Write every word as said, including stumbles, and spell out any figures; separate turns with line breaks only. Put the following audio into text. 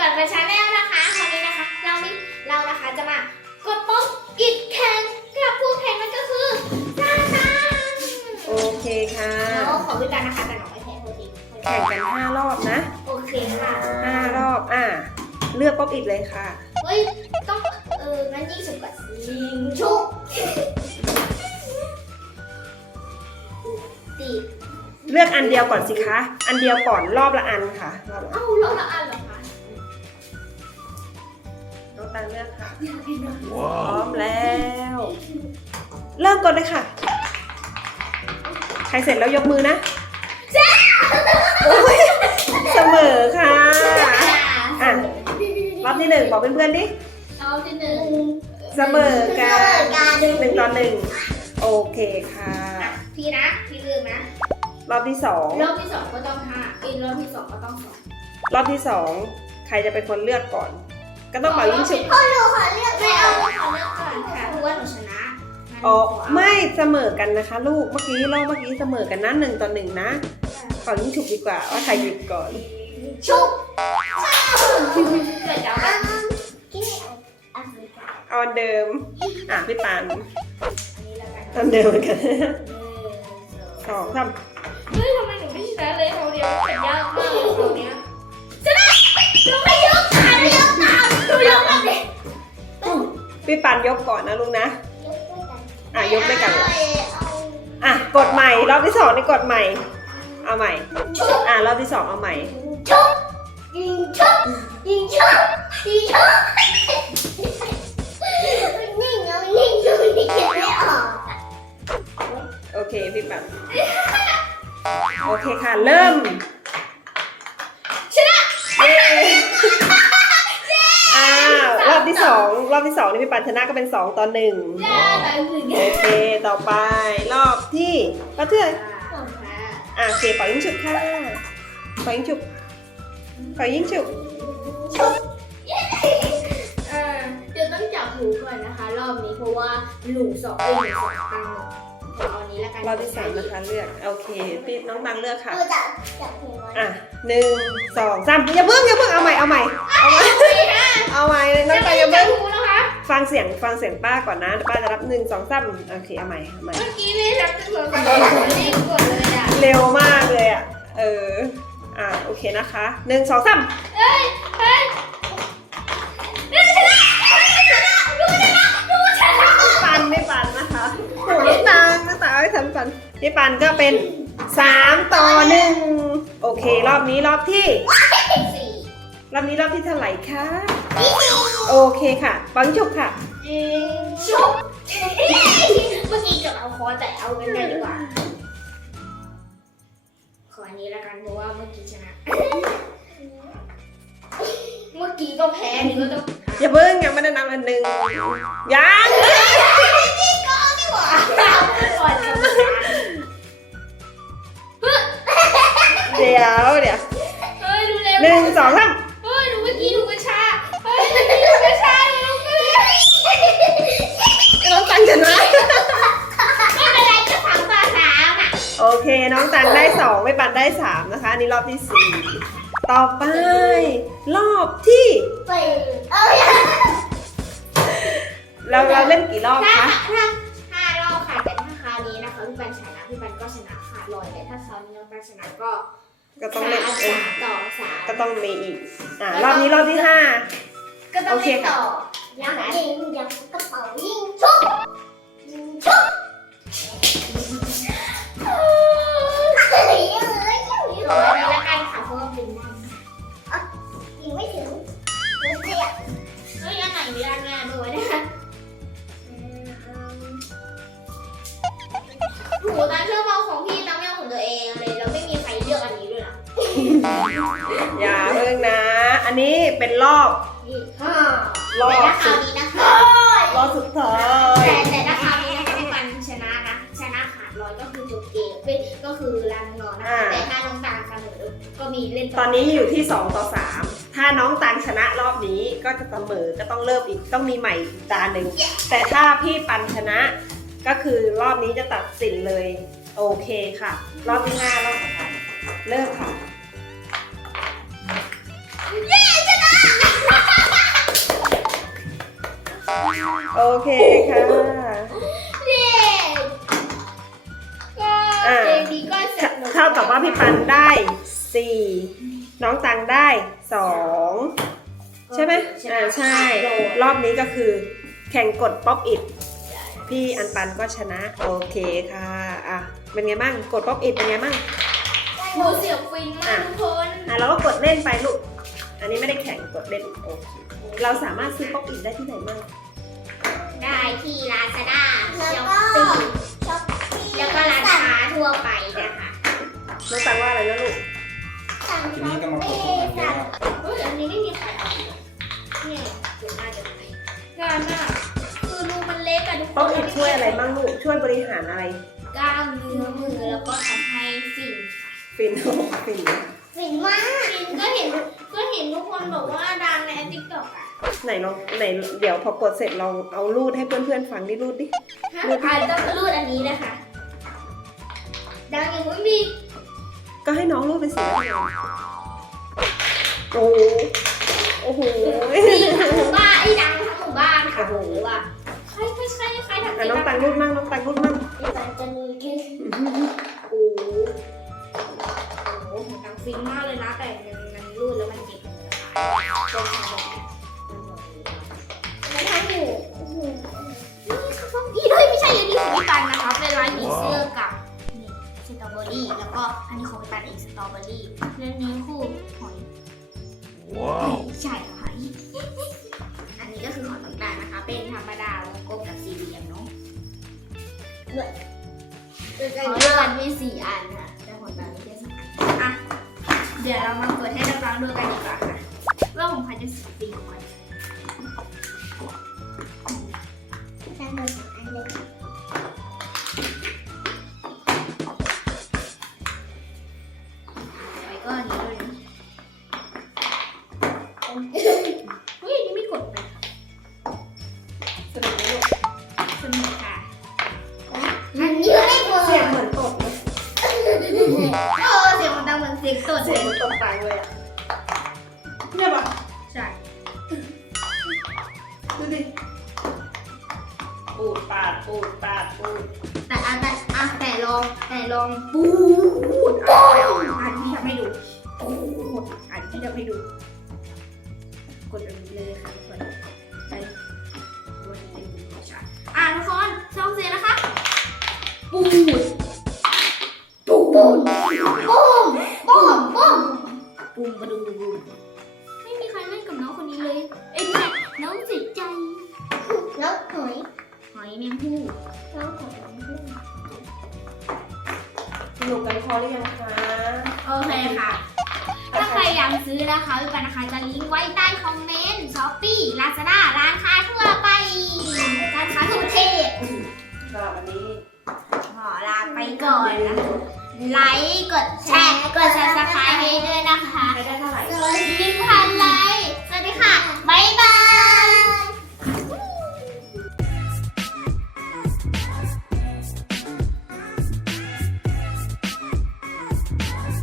ก่อนไปชาแนลนะคะวันนี้นะคะเรานี่เรานะคะจะมากดป๊อกอิดแข่งกับผู้แข่งนั่นก็คือซาซาน
โอเคค่ะ
แล้วของพี่กันนะคะแต่หนูไม่แพ้โทษที
แข่งกันห้ารอบนะ
โอเคค่ะ
ห้ารอบอ่ะเลือกป๊อปอิดเลยค่ะ
เฮ้ยต้องเอองั้นยิงสุกก่อนยิงชุบตี
เลือกอันเดียวก่อนสิคะอันเดียวก่อนรอบละอันค่ะรอบละ
เอ้ารอบละอันเหรอคะ
น้องตังเลือกค่ะพร้อมแล้ว เริ่มก่อนเลยค่ะใครเสร็จแล้วยกมือนะโอ้ยเสมอค่ะอ่ะรอบที่หนึ่งบอกเพื่อนๆดิ
รอบที่หนึ่ง
เสมอกันหนึ่งต่อหนึ่งโอเคค่ะ
พี่นะพี่เลือกนะ
รอบที่สอง
รอบที่สองก็ต้องห้าเอ้ยรอบที่สองก็ต้องสอง
รอบที่สองใครจะเป็นคนเลือกก่อนก็ต้องเป่ายิงฉุบ
พ่อหนูขอเลือกไม่เอาขอเลือกก่อนค่ะเพราะว่าหนูชนะ
อ๋อไม่เสมอกันนะคะลูกเมื่อกี้รอบเมื่อกี้เสมอกันนะหนึ่งต่อหนึ่งนะเป่ายิงฉุบดีกว่าว่าใครหยิบก่อน
ชุบเกิดจาก
เอาอันเดิมอ่ะพี่ปานอันเดิมเหมือนกันสองสาม
เฮ้ยทำไมหนูไม่ชนะเลยเขาเดียวแข่งยากมากเลยเขาเนี้ยชนะหนูไม่ยกขาไม่ยกขาหนูยกแบบนี้
พี่ปานยกก่อนนะลูกนะอ่ะยกด้วยกันอ่ะกดใหม่รอบที่สองนี่กดใหม่เอาใหม่อ่ะรอบที่สองเอาใหม่
ชุบยิงชุบยิงชุบยิงชุบนิ่งเอานิ่งดูนี่เก็บไม่ออก
โอเคพี่ปันโอเคค่ะเริ่ม
ชนะ
อ้าวรอบที่สองรอบที่สองนี่พี่ปันชนะก็เป็นสองต่อหนึ่งโอเคต่อไปรอบที่ก็เท่าอ่ะโอเคปล่อยยิงฉุบค่ะปล่อยยิงฉุบปล่อยยิงฉุบ
ชุบเออเดี๋ยวต้องจับหูก่อนนะคะรอบนี้เพราะว่าหนูสองเอ้ยหนูสองตังเอาอันนี้แล้วกัน
รอบที่สามนะคะเลือกโอเคพี่น้องตังเลือกค่ะ
จับจับหู
อ่ะหนึ่งสองสามอย่าเพิ่งอย่าเพิ่งเอาใหม่เอาใหม่เอาใหม่เอาใหม่น้องตังอย่าเพิ่งฟังเสียงฟังเสียงป้าก่อนนะป้าจะรับหนึ่งสองสามโอเคเอาใหม่เอาใหม่
เมื่อกี้ไม่รับหนึ่งสองสามรีบกดเลยอ่ะ
เร็วมากเลยอ่ะเอออ่ะโอเคนะคะหนึ่งสองสาม
เฮ้ยเฮ้ยดูชนะดูชนะดูชนะ
ปันไม่ปันนะคะโอ้น้องตังน้องตังให้ทำปันพี่ปันก็เป็นสามต่อหนึ่งโอเครอบนี้รอบที่รอบนี้รอบที่เท่าไหร่คะโอเคค่ะปังชุบค่ะ
ยิงชุบเมื่อกี้เกือบเอาคอแต่เอากันได้ดีกว่าขออันนี้ละกันเพราะว่าเมื่อกี้ชนะเมื่อกี้ก็แพ้นี่ก็ต้อง
อย่าเพิ่งยังไม่ได้นับอันหนึ่งยัง
นี่ก็นี่หว่าก่อนจะ
เดี๋ยวเดี๋ยว
เฮ้ยดูเร็ว
หนึ่งสองสาม
เฮ้ยดูเมื่อกี้ดูกระชาเฮ้ยเมื่อกี้ดูกระชาเลย
น้องตังชนะ
ไม่เป็นไรก็สามต่อสามอ่ะ
โอเคน้องตังได้สองไม่ปันได้สามนะคะนี่รอบที่สี่ต่อไปรอบที่เราเราเล่นกี่รอบคะ
ห้าห้ารอบค่ะแต่ถ้าคราวนี้นะคะพี่ปันชนะพี่ปันก็ชนะขาดลอยแต่ถ้าคราวนี้น้องปันชนะก็
ก็ต้องเล่น
สามต่อสาม
ก็ต้องมีอีกอ่ารอบนี้รอบที่ห้า
ก็ต้องเล่นต่อยังยิงยังกระเป๋ายิงชุบยิงชุบเฮ้ยเฮ้ยขออันนี้ละกันค่ะเพราะว่าเป็นนั่นอ่ะยิงไม่ถึงเฮ้ยเฮ้ยอันไหนมีด้านหน้าด้วยนะคะโหตอนเชื่อมเอาของพี่ตั้งเรื่องของตัวเองเลยแล้วไม่มีใครเลือกอันนี้ด้วยนะ
อย่าเพิ่งนะอันนี้เป็นรอบ
รอบคราวนี้นะคะ
รอบสุดท้าย
แต่แต่ถ้าคราวนี้นะคะพี่ปันชนะนะชนะขาดร้อยก็คือจบเกมก็คือลาน้องนะคะแต่ถ้าน้องตังเสมอก็มีเล่น
ตอนนี้อยู่ที่สองต่อสามถ้าน้องตังชนะรอบนี้ก็จะเสมอก็ต้องเริ่มอีกต้องมีใหม่อีกตาหนึ่งแต่ถ้าพี่ปันชนะก็คือรอบนี้จะตัดสินเลยโอเคค่ะรอบที่ห้ารอบสุดท้ายเริ่มค่ะ
เย้ชนะ
โอเคค่ะ
เย้ก็
อ่า
เกมนี้ก็สนุก
เท่ากับว่าพี่ปันได้สี่น้องตังได้สองใช่ไหมอ่าใช่ รอบนี้ก็คือแข่งกดป๊อปอิดพี่อันปันก็ชนะโอเคค่ะอ่ะเป็นไงบ้างกดป๊อปอิดเป็นไงบ้าง
โหเสียงฟินมากทุกคน
อ่ะเราก็กดเล่นไปลูกอันนี้ไม่ได้แข่งกดเล่นโอเคเราสามารถซื้อป๊อปอิดได้ที่ไหนบ้าง
ได้ที่ลาซาด้าช้อปปี้แล้วก็ร้านค้าทั่วไปนะคะ
น้องตังว่าอะไรนะลูก
ทีนี้ก็มากดพวกมันก็ได้
เฮ้ยอันนี้ไม่มีใครเอาเลยเนี่ยจุดหน้าจะไหนงานน่ะคือรูมันเล็กอะทุกคน
ป๊อปอิดช่วยอะไรบ้างลูกช่วยบริหารอะไร
กล้ามเนื้อมือแล้วก็ทำให้ฟินค่ะ
ฟินฟิน
ฟินมากฟินก็เห็นก็เห็นทุกคนบอกว่าดังในติ๊กต็อกอะ
ไหนลองไหนเดี๋ยวพอกดเสร็จลองเอารูดให้เพื่อนๆฟังดิรูดดิ
ฮะอ่าต้องรูดอันนี้นะคะ ดังอย่างไม่มี
ก็ให้น้องรูดไปสิโอ้โอ้โห
มีทั้งหมู่บ้านไอ้ดังทั้งหมู่บ้านค่ะบอกเลยว่าใครใครใครใครทำ
อ่ะน้องตังรูดมั่งน้องตังรูดมั่ง
พี่ตันจะลุยกิน
โอ้
โอ้โหดังฟินมากเลยนะแต่มันมันรูดแล้วมันเจ็บมือนะคะเป็นทางแบบนี้มันทางหมูโอ้โหนี่ด้วยไม่ใช่อันนี้ของพี่ตันนะคะเป็นลายผีเสื้อกับนี่สตรอเบอรี่แล้วก็อันนี้ของพี่ตันเองสตรอเบอรี่และนี้คู่หอย
ว้าว
ใช่ค่ะ อันนี้ก็คือของต่างๆนะคะ เป็นธรรมดาวงกลมกับสี่เหลี่ยมเนาะของเลือกมีสี่อันค่ะแต่ของต่างมีแค่สองอันอ่ะเดี๋ยวเรามากดให้น้องๆดูกันดีกว่าค่ะว่าของใครจะสีปีกว่าฉันโดนสองอันเลยไว้ก็อันนี้ด้วยนะเฮ้ยอันนี้ไม่กดเลย
สนุกไหมลูก
สนุกค่ะอันนี้ไม่กด
เสียงเหมือนตดเลย
เออเสียงมันดังเหมือนเสียงตด
เสียงเหมือนตดตังเลยอ่ะเนี่ยปะ
ใช่
ดูดิปูดปาดปูดปาดปูด
แต่อ่ะแต่อ่ะแต่ลองแต่ลองปูดอ่ะที่ทำให้ดูปูดอ่ะที่ทำให้ดูกดอันนี้เลยค่ะทุกคนไปดูอันนี้เป็นธรรมชาติอ่ะทุกคนช่องเสียงนะคะปูดปูดปูดปูมปูมปูมปูมกระดุมดุมไม่มีใครเล่นกับน้องคนนี้เลยเอ้ยไม่ใช่น้องจิตใจน้องหอยหอยแมงผู้น้องหอยแมงผู้
สนุกกันพอหรือยังคะ
โอเคค่ะ ถ้าใครอยากซื้อนะคะวิปันนะคะจะลิงก์ไว้ใต้คอมเมนต์ช้อปปี้ลาซาด้าร้านค้าทั่วไปร้านค้าทั่วประเทศ
สำหรับวันนี้
ขอลาไปก่อนนะไลค์กดแชร์กดซับสไครต์ให้ด้วยนะคะ
ให้ได้